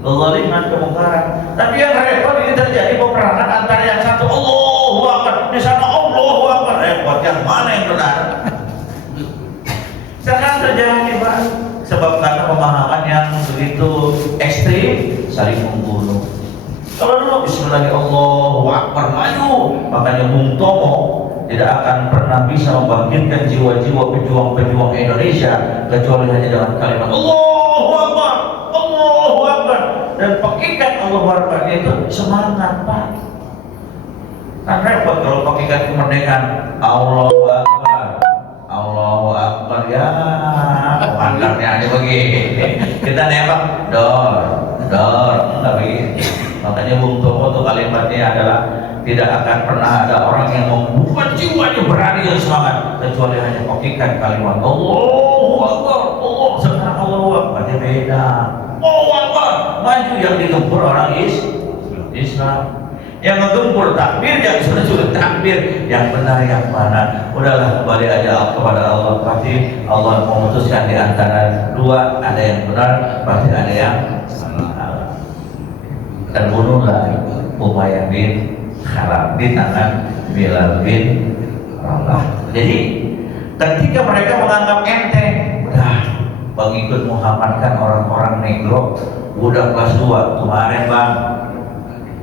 kezaliman, kemungkaran. Tapi yang repot ini terjadi peperangan antara yang satu Allahu Akbar, di sana Allahu Akbar, repot yang mana yang benar? Sekarang terjadi Pak, sebab karena pemahaman yang begitu ekstrim, saling membunuh. Kalau dulu Bismillahirrahmanirrahim Allahu Akbar maju, makanya Bung Tomo tidak akan pernah bisa membangkitkan jiwa-jiwa pejuang-pejuang Indonesia kecuali hanya dengan kalimat Allahu Akbar, Allahu Akbar. Dan pakikan Allahu Akbar itu semangat Pak. Kan repot kalau pakikan kemerdekaan Allahu Akbar, Allahu Akbar, ya pandarnya ada begini. Kita nembak dor, enggak begitu. Makanya Bung Tomo tuh kalimatnya adalah tidak akan pernah ada orang yang membuat jiwanya berani dan semangat kecuali hanya pakikan kalimat Allahu Akbar, Allah. Sekarang Allahu Akbar beda. Allahu Akbar maju, yang digempur orang Islam, yang ngegempur takbir, yang sudah takbir, yang benar yang mana? Udahlah, kembali aja kepada Allah. Pasti Allah memutuskan di antara dua, ada yang benar, pasti ada yang salah. Dan bunuhlah Umayyah bin Khalaf di tangan Bilal bin Rabah. Jadi ketika mereka menganggap enteng, udah pengikut Muhammad kan orang-orang negro, budak kelas 2 kemarin Bang.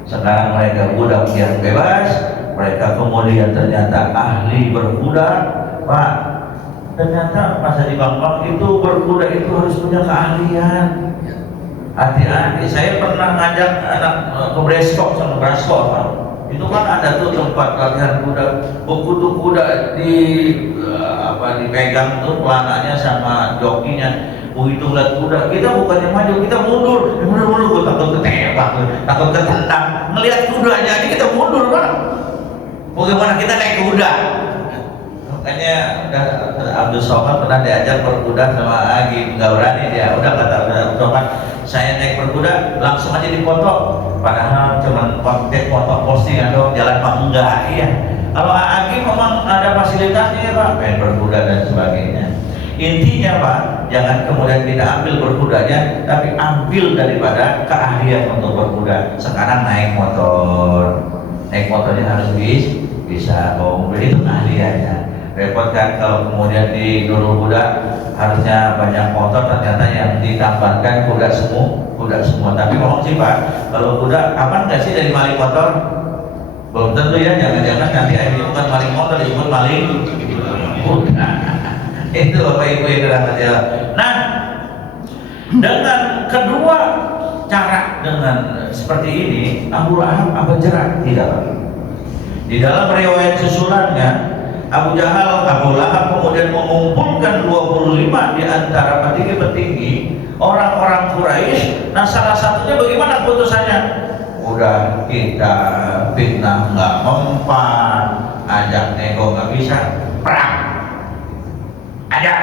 Sekarang mereka budak yang bebas, mereka kemudian ternyata ahli berkuda Pak. Ternyata pas di Bambang itu berkuda itu harus punya keahlian. Hati-hati, saya pernah ngajak anak ke Breskok sama Braskok Pak. Itu kan ada tuh tempat latihan kuda, kuda di dipegang tuh pelananya sama jokinya. Begitu lihat kuda, kita bukannya maju, kita mundur, gue takut ketembak, takut ketendang. Ngelihat kuda aja kita mundur Pak. Bagaimana kita naik kuda? Makanya Abdul Somad pernah diajak berkuda sama Agi, nggak berani dia. Udah kata Abdul Somad, saya naik berkuda langsung aja dipoto. Padahal cuma pakai foto posting atau jalan Pak enggak. Iya. Kalau Agi memang ada fasilitasnya Pak, main berkuda dan sebagainya. Intinya Pak, jangan kemudian kita ambil berkudanya, tapi ambil daripada keahlian untuk berkuda. Sekarang naik motornya harus bisa bawa mobil, itu keahliannya. Repot kan kalau kemudian di Nurul Huda harusnya banyak motor, ternyata yang ditambahkan kuda semua. Tapi ngomong sih Pak, kalau kuda aman nggak sih dari maling motor? Belum tentu ya, jangan-jangan nanti akhirnya bukan maling motor, disebut maling kuda. Itu Bapak Ibu yang dirahmati Allah. Nah, dengan kedua cara dengan seperti ini, Abu Lahab apa jerak? Tidak. Di dalam riwayat susulannya, Abu Lahab kemudian mengumpulkan 25 di antara petinggi-petinggi orang-orang Quraisy. Nah, salah satunya bagaimana keputusannya? Udah kita fitnah nggak mempan, ajak nego nggak bisa, perang aja.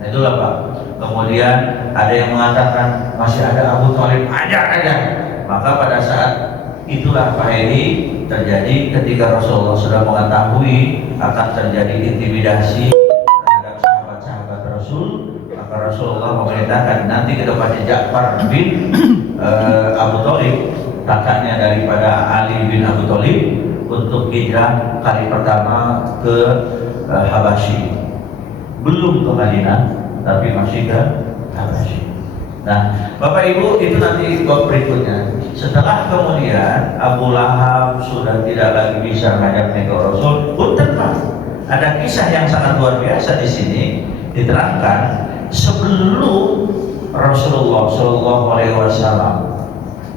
Nah, itulah Pak. Kemudian ada yang mengatakan masih ada Abu Thalib, ajar aja. Maka pada saat itulah Pak Hedi terjadi ketika Rasulullah sudah mengetahui akan terjadi intimidasi terhadap sahabat-sahabat Rasul, maka Rasulullah memerintahkan nanti ke depannya Ja'far bin Abu Thalib, kakaknya daripada Ali bin Abu Thalib, untuk hijrah kali pertama ke Habasyi. Belum ke Madinah, tapi masih ke Habasyi. Nah, Bapak Ibu, itu nanti bab berikutnya. Setelah kemudian Abu Lahab sudah tidak lagi bisa ngajak nego Rasul, punten Pak. Ada kisah yang sangat luar biasa di sini diterangkan. Sebelum Rasulullah Shallallahu Alaihi Wasallam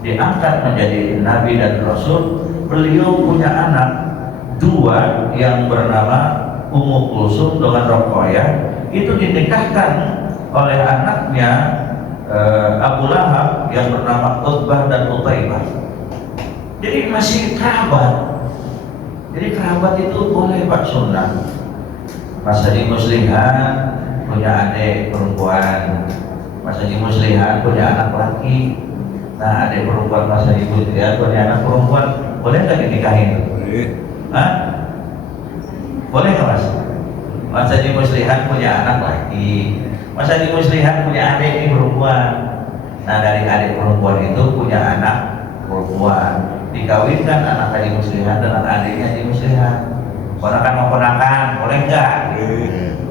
diangkat menjadi Nabi dan Rasul, beliau punya anak dua yang bernama Ummu Kulsum dengan Ruqayyah. Itu dinikahkan oleh anaknya Abu Lahab yang bernama Utbah dan Utaibah. Jadi masih kerabat. Jadi kerabat itu boleh Pak sunnah. Mas Haji Muslihan punya adik perempuan, Mas Haji Muslihan punya anak laki. Nah, adik perempuan Mas Haji Muslihan punya anak perempuan, boleh nggak dinikahin? Hah? Boleh nggak Mas? Mas Haji Muslihat punya anak laki, Mas Haji Muslihat punya adik ini perempuan. Nah dari adik perempuan itu punya anak perempuan, dikawinkan anak Haji Muslihat dengan adiknya Haji Muslihat. Ponakan mau ponakan, boleh enggak?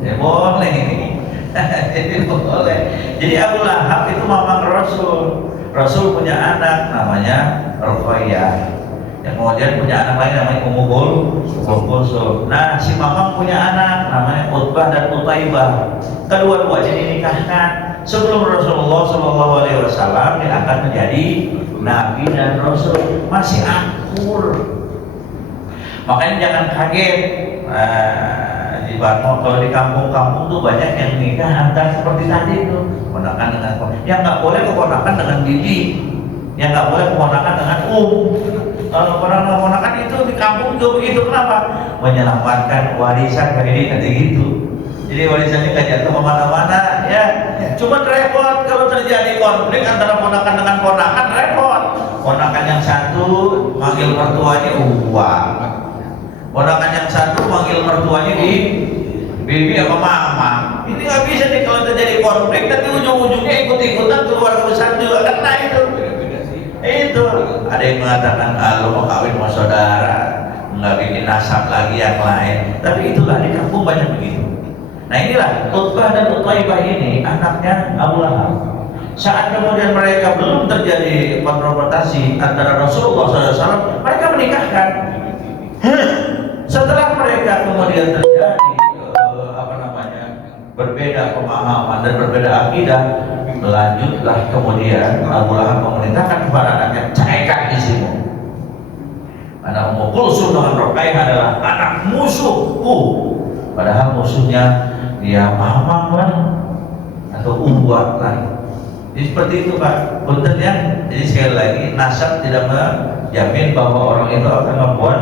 Ya boleh ini. Jadi boleh. Jadi Abu Lahab itu mamang Rasul. Rasul punya anak namanya Ruqayyah. Yang kemudian punya anak lain namanya Ummu Kulsum. Nah, si mamang punya anak namanya Utbah dan Utaibah. Kedua-duanya dinikahkan sebelum Rasulullah SAW diangkat menjadi Nabi dan Rasul. Masih akur. Makanya jangan kaget. Di Batam, kalau di kampung-kampung tuh banyak yang nikah antar seperti tadi tuh, keponakan dengan yang nggak boleh keponakan dengan bibi, yang nggak boleh keponakan dengan Kalau keponakan itu di kampung juga begitu. Kenapa? Menyelamatkan warisan kayak ini nanti gitu. Jadi warisannya nggak jatuh kemana-mana ya. Cuma repot kalau terjadi konflik antara ponakan dengan ponakan, repot. Ponakan yang satu manggil mertuanya uang. Ponakan yang satu manggil mertuanya di bibi apa mama. Ini nggak bisa nih kalau terjadi konflik, nanti ujung-ujungnya ikut-ikutan keluarga besar juga kena itu. Itu ada yang mengatakan lo mau kawin sama saudara, nggak bikin nasab lagi yang lain. Tapi itulah di kampung banyak begitu. Nah inilah Utbah dan Utaibah ini anaknya Abu Lahab. Saat kemudian mereka belum terjadi konfrontasi antara Rasulullah SAW, mereka menikahkan. Setelah mereka kemudian terjadi berbeda pemahaman dan berbeda akidah, lanjutlah kemudian Abu Lahab memerintahkan kepada anaknya, ceraikan istrimu. Karena Ummu Kulsum dengan Ruqayyah adalah anak musuhku, padahal musuhnya dia mamang lah atau uwat lah. Jadi seperti itu Pak, punten ya. Jadi sekali lagi nasab tidak menjamin bahwa orang itu akan membuat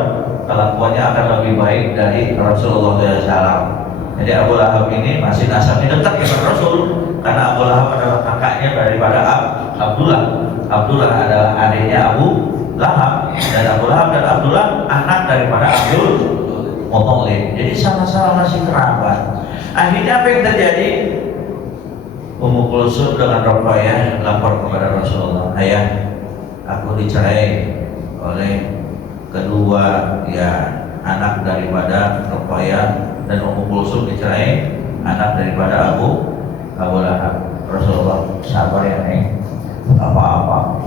kelakuannya akan lebih baik dari Rasulullah SAW. Jadi Abu Lahab ini masih nasabnya dekat dengan Rasul, karena Abu Lahab adalah kakaknya daripada Abdullah. Abdullah adalah adiknya Abu Lahab, dan Abu Lahab dan Abdullah anak daripada Abdul Muthalib. Jadi sama-sama masih kerabat. Akhirnya apa yang terjadi? Ummu Kulsum dengan Ruqayyah lapor kepada Rasulullah, ayah, aku dicerai oleh kedua ya anak daripada Ruqayyah, dan Ummu Kulsum dicerai anak daripada Abu Lahab. Rasulullah, sabar ya Neng, apa-apa.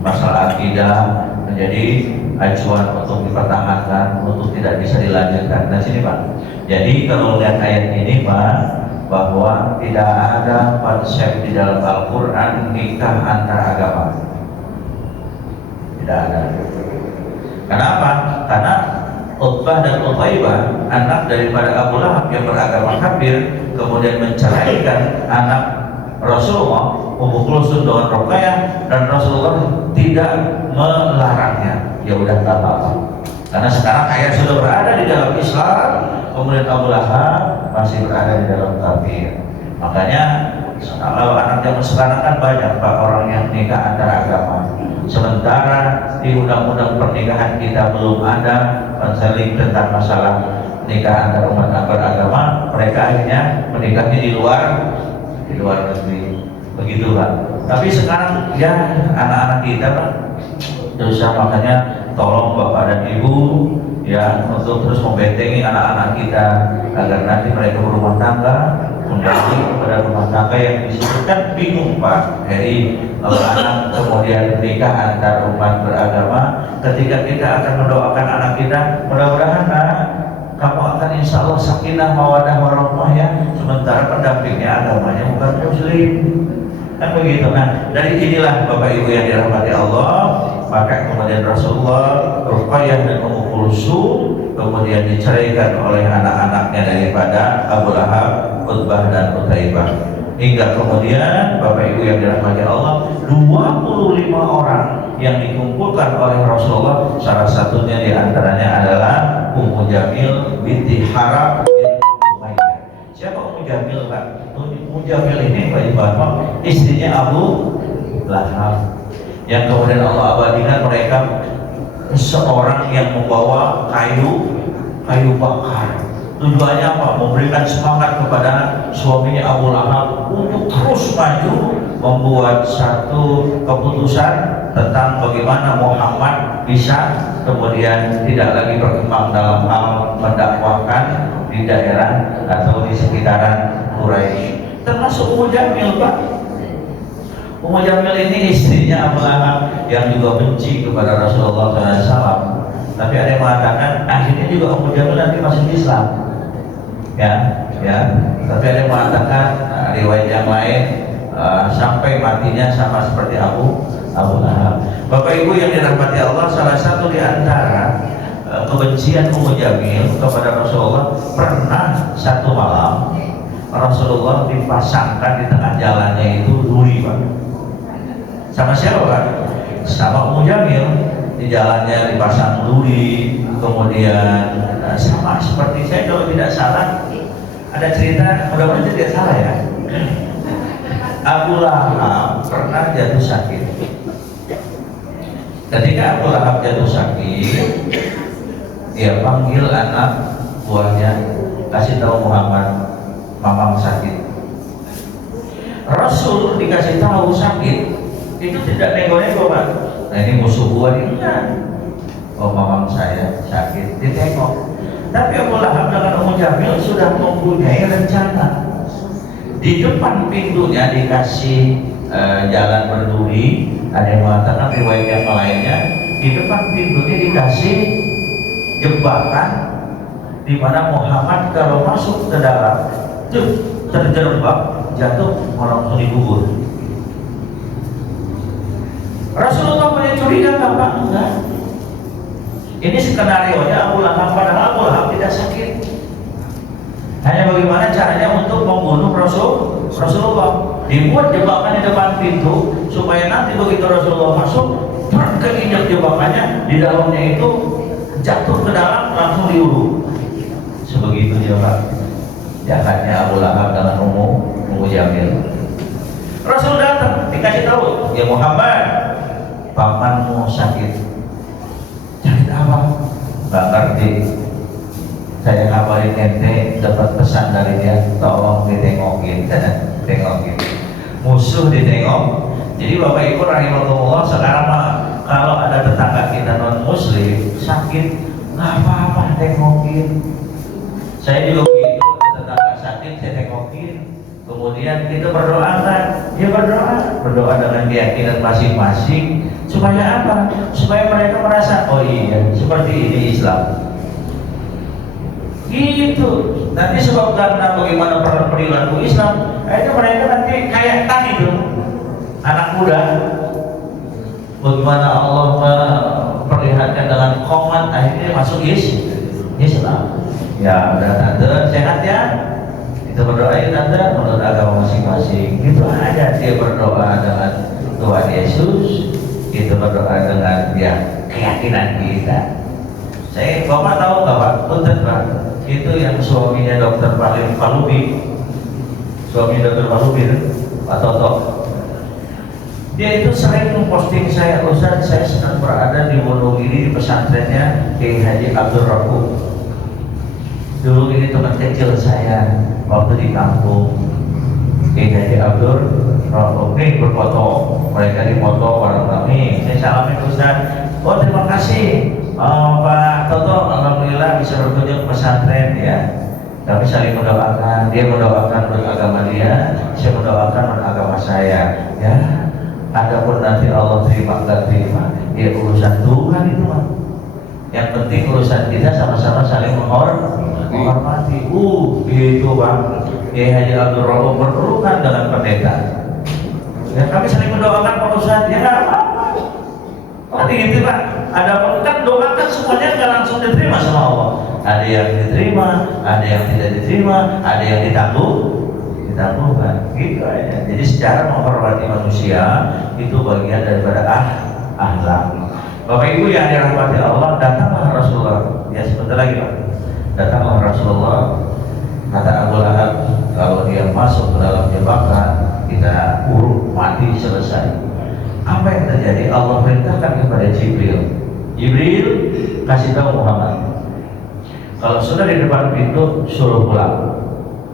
Masalah akidah menjadi acuan untuk dipertahankan, untuk tidak bisa dilanjutkan. Nah sini Pak, jadi kalau lihat ayat ini Pak, bahwa tidak ada konsep di dalam Al-Quran nikah antar agama. Tidak ada. Kenapa? Karena Utbah dan Utaibah, anak daripada Abu Lahab yang beragama kafir, kemudian menceraikan anak Rasulullah, Ummu Kulsum dengan Ruqayyah, dan Rasulullah tidak melarangnya. Ya udah tak apa-apa. Karena sekarang ayat sudah berada di dalam Islam, kemudian Abu Lahab masih berada di dalam kafir. Makanya kalau anak zaman sekarang kan banyak Pak orang yang nikah antara agama. Sementara di undang-undang pernikahan kita belum ada konseling tentang masalah nikah antara umat beragama, mereka akhirnya menikahnya di luar negeri. Begitu Pak. Tapi sekarang ya anak-anak kita Pak, dosa, makanya tolong Bapak dan Ibu ya untuk terus membentengi anak-anak kita agar nanti mereka berumah tangga, kembali kepada rumah tangga yang disebutkan bingung Pak. Jadi anak kemudian menikah antar umat beragama, ketika kita akan mendoakan anak kita, mudah-mudahan kamu akan insya Allah sakinah mawadah warahmah ya, sementara pendampingnya agamanya bukan muslim. Kan begitu. Nah dari inilah Bapak Ibu yang dirahmati Allah, maka kemudian Rasulullah, Ruqayyah dan Ummu Kulsum kemudian diceraikan oleh anak-anaknya daripada Abu Lahab, Utbah dan Utaibah. Hingga kemudian Bapak Ibu yang dirahmati Allah, 25 orang yang dikumpulkan oleh Rasulullah, salah satunya diantaranya adalah Ummu Jamil binti Haram bin Umayyah. Siapa Ummu Jamil Pak? Ummu Jamil ini Pak Ibu, istrinya Abu Lahab, yang kemudian Allah abadikan mereka seorang yang membawa kayu bakar Tujuannya apa? Memberikan semangat kepada suaminya Abu Lahab untuk terus maju, membuat satu keputusan tentang bagaimana Muhammad bisa kemudian tidak lagi berkembang dalam hal mendakwahkan di daerah atau di sekitaran Quraisy. Termasuk Ummu Jamil, Pak. Ummu Jamil ini istrinya Abu Lahab yang juga benci kepada Rasulullah SAW. Tapi ada yang mengatakan akhirnya juga Ummu Jamil nanti masuk Islam. Ya. Tapi ada yang mengatakan riwayat yang lain sampai matinya sama seperti Abu Lahab. Bapak Ibu yang dirahmati Allah, salah satu di antara kebencian Ummu Jamil kepada Rasulullah, pernah satu malam Rasulullah dipasangkan di tengah jalannya itu duri, Pak. Sama siapa, Pak? Sama Ummu Jamil. Di jalannya dipasang duri, kemudian sama seperti saya kalau tidak salah ada cerita, mudah-mudahan tidak salah ya. Abu Lahab pernah jatuh sakit. Ketika Abu Lahab jatuh sakit, dia panggil anak buahnya, kasih tahu Muhammad, mamam sakit. Rasul dikasih tahu sakit, itu tidak nego-nego, Pak. Nah, ini musuh gua nih, enggak. Oh, mamam saya sakit, ditengok. Tapi Abu Lahab dengan Ummu Jamil sudah mempunyai rencana. Di depan pintunya dikasih jalan berduri. Ada yang mengatakan riwayat yang lainnya, di depan pintunya dikasih jebakan di mana Muhammad kalau masuk ke dalam terjerembab, jatuh, langsung dikubur. Rasulullah punya curiga nggak, Pak? Enggak. Ini skenario-nya Abu Lahab, padahal Abu Lahab tidak sakit. Hanya bagaimana caranya untuk membunuh Rasulullah. Dibuat jebakan di depan pintu supaya nanti begitu Rasulullah masuk, keinjak jebakannya, di dalamnya itu jatuh ke dalam, langsung diurut. Sebegitu dia, Pak. Jahatnya Abu Lahab dengan Ummu Jamil. Rasul datang, dikasih tahu, ya Muhammad, pamanmu sakit. Sakit apa? Gak ngerti. Saya kabarin ente, dapat pesan dari dia, tolong ditengokin. Tengokin. Musuh ditengok. Jadi Bapak Ibu rahimahullah, sekarang mah kalau ada tetangga kita non muslim sakit, nggak apa-apa tengokin. Saya juga begitu, ada tetangga sakit saya tengokin. Kemudian kita berdoa kan, dia berdoa dengan keyakinan masing-masing. Supaya apa? Supaya mereka merasa, oh iya, seperti ini Islam. Gitu. Nanti sebab karena bagaimana perilaku Islam, akhirnya mereka nanti kayak tadi tuh anak muda. Bagaimana Allah memperlihatkan dengan komat, akhirnya masuk Islam. Ya, udah tante sehat ya. Kita berdoa ya tante menurut agama masing-masing. Itu aja, dia berdoa dengan Tuhan Yesus, kita berdoa dengan ya keyakinan kita. Saya Bapak tahu nggak, Pak? Punten, Pak. Itu yang suaminya Dokter Palubi, suami Dokter Palubi, Pak Toto. Dia itu sering memposting saya, Ustaz, saya sedang berada di Wonogiri di pesantrennya Kiai Haji Abdul Rahub. Dulu ini teman kecil saya waktu di kampung. Kiai Haji Abdul Rahub nih berfoto, mereka dipoto bareng kami. Saya salamin Ustaz. Oh terima kasih. Pak Toto, alhamdulillah bisa berkunjung ke pesantren ya. Kami saling mendoakan, dia mendoakan menurut agama dia, saya mendoakan menurut agama saya. Ya, adapun nanti Allah terima nggak terima, ya urusan Tuhan itu mah. Yang penting urusan kita sama-sama saling menghormati. Gitu Bang. Ya Haji Abdul Rahman berpelukan dengan pendeta. Ya kami saling mendoakan urusan, ya nggak apa-apa. Nanti gitu Pak. Ada kan doakan semuanya nggak langsung diterima sama Allah. Ada yang diterima, ada yang tidak diterima, ada yang ditangguhkan. Gitu aja. Jadi secara menghormati manusia itu bagian daripada akhlak. Bapak Ibu yang dirahmati Allah, datanglah Rasulullah. Ya sebentar lagi Pak. Datanglah Rasulullah. Kata Abu Lahab, kalau dia masuk ke dalam jebakan, kita urut mati selesai. Apa yang terjadi? Allah perintahkan kepada Jibril, kasih tahu Muhammad, Kalau sudah di depan pintu, suruh pulang,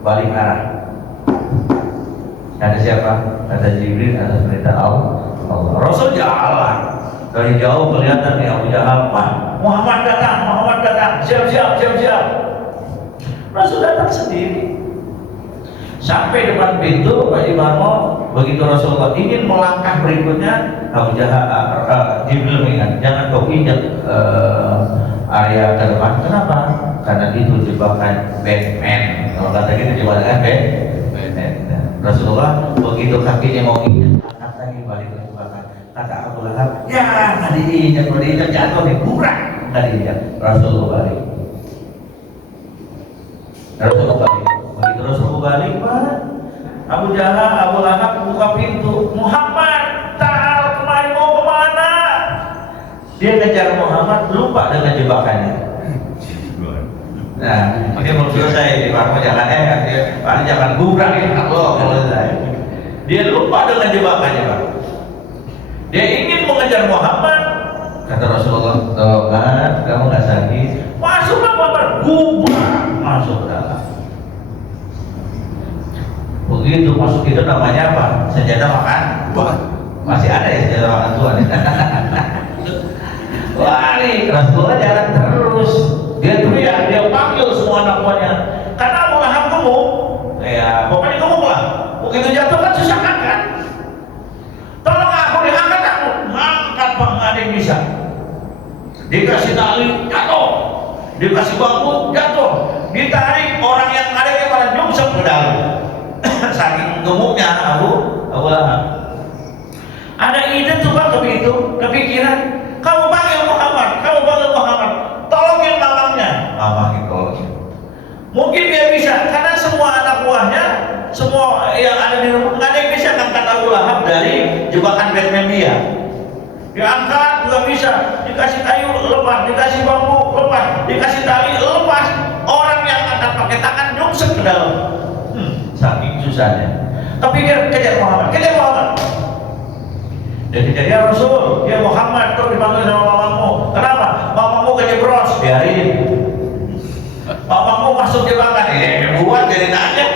balik arah. Ada siapa? Ada Jibril atas perintah Allah. Rasul jalan dari jauh, kelihatan nih Abu Jahal, Muhammad datang, siap. Rasul datang sendiri sampai depan pintu. Pak Imarmo, begitu Rasulullah ingin melangkah berikutnya, Abu Jahal, Jibril mengingat, jangan kau injak area ke depan. Kenapa? Karena itu jebakan Batman. Kalau kata kita jebakan Batman. Rasulullah begitu kakinya mau injak, angkat lagi, balik ke belakang. Kata Abu Lahab, ya nggak diinjak, kalau diinjak jatuh nih, kurang, nggak diinjak. Rasulullah balik. Begitu Rasulullah balik, Pak, Abu Jahal, Abu Lahab buka pintu. Muhammad, ta'al, kemari mau kemana? Dia kejar Muhammad, lupa dengan jebakannya. Nah, dia belum selesai, Pak, jangan gubrak ya, Allah selesai. Dia lupa dengan jebakannya, Pak. Dia ingin mengejar Muhammad. Kata Rasulullah, "Tuh kan, kamu nggak sakit. Masuklah Muhammad, gubrak masuk ke dalam." Begitu masuk itu namanya apa? Senjata makan Tuhan. Masih ada ya senjata makan Tuhan. Lari, Rasulullah jalan terus. Dia teriak, dia panggil semua anak buahnya. Karena Abu Lahab gemuk, ya pokoknya gemuk lah. Begitu jatuh kan susah angkat. Tolong aku diangkat, aku ngangkat, Pak, nggak ada yang bisa. Dikasih tali jatuh, dikasih bambu jatuh, ditarik, orang yang ada yang pada nyungsep ke dalam. Saking gemuknya Abu Lahab. Ada ide tuh Pak, kepikiran, kamu panggil Muhammad, tolongin mamangnya. Mamangnya tolongin. Mungkin dia bisa, karena semua anak buahnya, semua yang ada di rumah, nggak ada yang bisa ngangkat Abu Lahab dari jebakan Batman dia. Diangkat juga bisa, dikasih kayu lepas, dikasih bambu lepas, dikasih tali lepas. Orang yang angkat pakai tangan nyungsep ke dalam. Saking susahnya. Tapi dia kejar Muhammad. Dia kejar, ya Rasul, ya Muhammad, kau dipanggil sama mamamu. Kenapa? Mamamu kejeblos, biarin. Mamamu masuk jebakan, buat jadi nanya.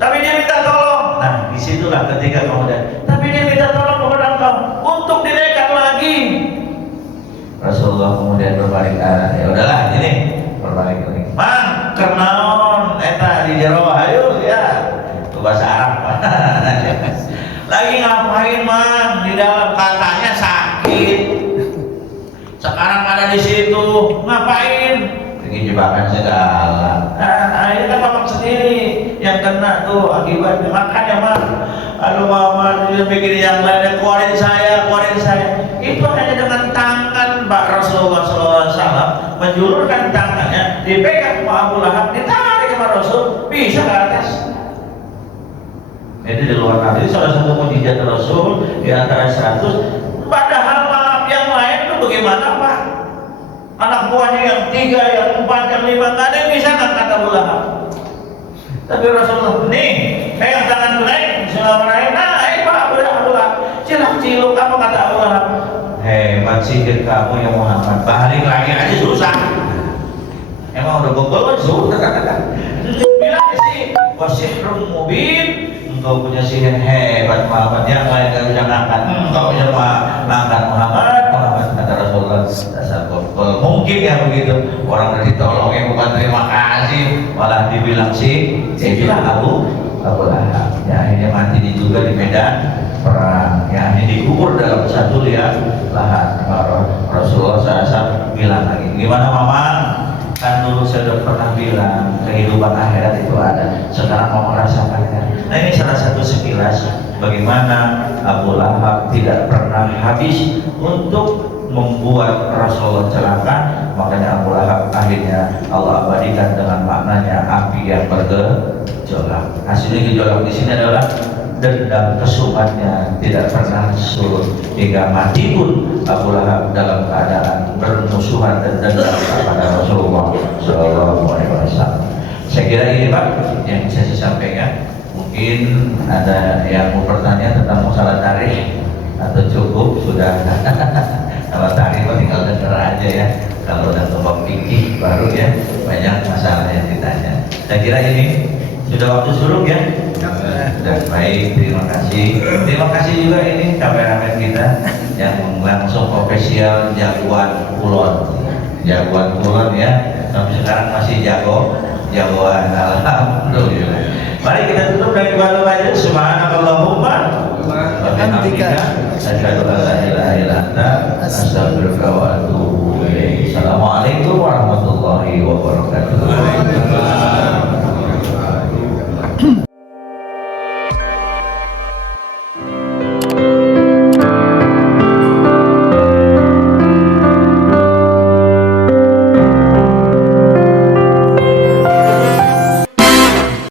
Tapi dia minta tolong. Nah, disitulah ketika kemudian. Tapi dia minta tolong kepada engkau untuk dinaikkan lagi. Rasulullah kemudian berbalik arah. Ya udahlah, ini berbalik lagi. Mang, kernaon, eta di jero, ayo ya. Itu bahasa Arab. Lagi ngapain, Mang? Di dalam, katanya sakit. Sekarang ada di situ, ngapain? Ini jebakan segala. Nah, ini kan Bapak sendiri yang kena tuh akibatnya. Makanya, Mang, aduh Mama, dia bikin yang lainnya, keluarin saya. Itu hanya dengan tangan Pak Rasulullah SAW menjulurkan tangannya, dipegang Pak Abu Lahab, ditarik sama Rasul, bisa ke atas. Itu di luar negeri salah satu mukjizat Rasul di antara 100. Padahal maaf yang lain itu bagaimana Pak? Anak buahnya yang 3, yang 4, yang 5 nggak ada yang bisa ngangkat Abu Lahab. Tapi Rasulullah, nih, pegang tangan naik, bismillahirrahmanirrahim, naik Pak Abu Lahab. Ciluk apa kata Abu Lahab? Hebat sihir kamu ya Muhammad, balik lagi aja susah. Emang udah bobol susah. Bilang sih, wasihrun mubin, engkau punya sihir hebat Muhammad, yang lain gak bisa ngangkat. Engkau bisa ngangkat Muhammad, kata Rasulullah. Dasar bobol. Mungkin ya begitu. Orang udah ditolongin bukan terima kasih, malah dibilang sih, dia bilang Abu Lahab. Ya akhirnya mati juga di medan perang. Ya ini dikubur dalam satu liang lahat. Rasulullah SAW bilang lagi, gimana Mama? Kan dulu saya sudah pernah bilang kehidupan akhirat itu ada. Sekarang mau merasakannya. Nah ini salah satu sekilas bagaimana Abu Lahab tidak pernah habis untuk membuat Rasulullah celaka. Makanya Abu Lahab akhirnya Allah abadikan dengan maknanya api yang bergejolak. Hasilnya gejolak di sini adalah dendam kesumatnya tidak pernah surut hingga mati pun Abu Lahab dalam keadaan bermusuhan dan dendam kepada Rasulullah SAW. Saya kira ini Pak yang bisa saya sampaikan. Mungkin ada yang mau bertanya tentang masalah tarikh atau cukup sudah. Kalau tarikh tinggal dengar aja ya. Kalau udah topik fikih baru ya banyak masalah yang ditanya. Saya kira ini sudah waktu suruk ya. Sudah baik, terima kasih. Terima kasih juga ini kameramen kita yang langsung official jagoan kulon. Jagoan kulon ya. Sampai sekarang masih jagoan. Alhamdulillah. Mari kita tutup dari batu aja. Subhanakallahumma wa bihamdika asyhadu an la ilaha illa anta astaghfiruka wa atubu ilaik. Assalamualaikum warahmatullahi wabarakatuh.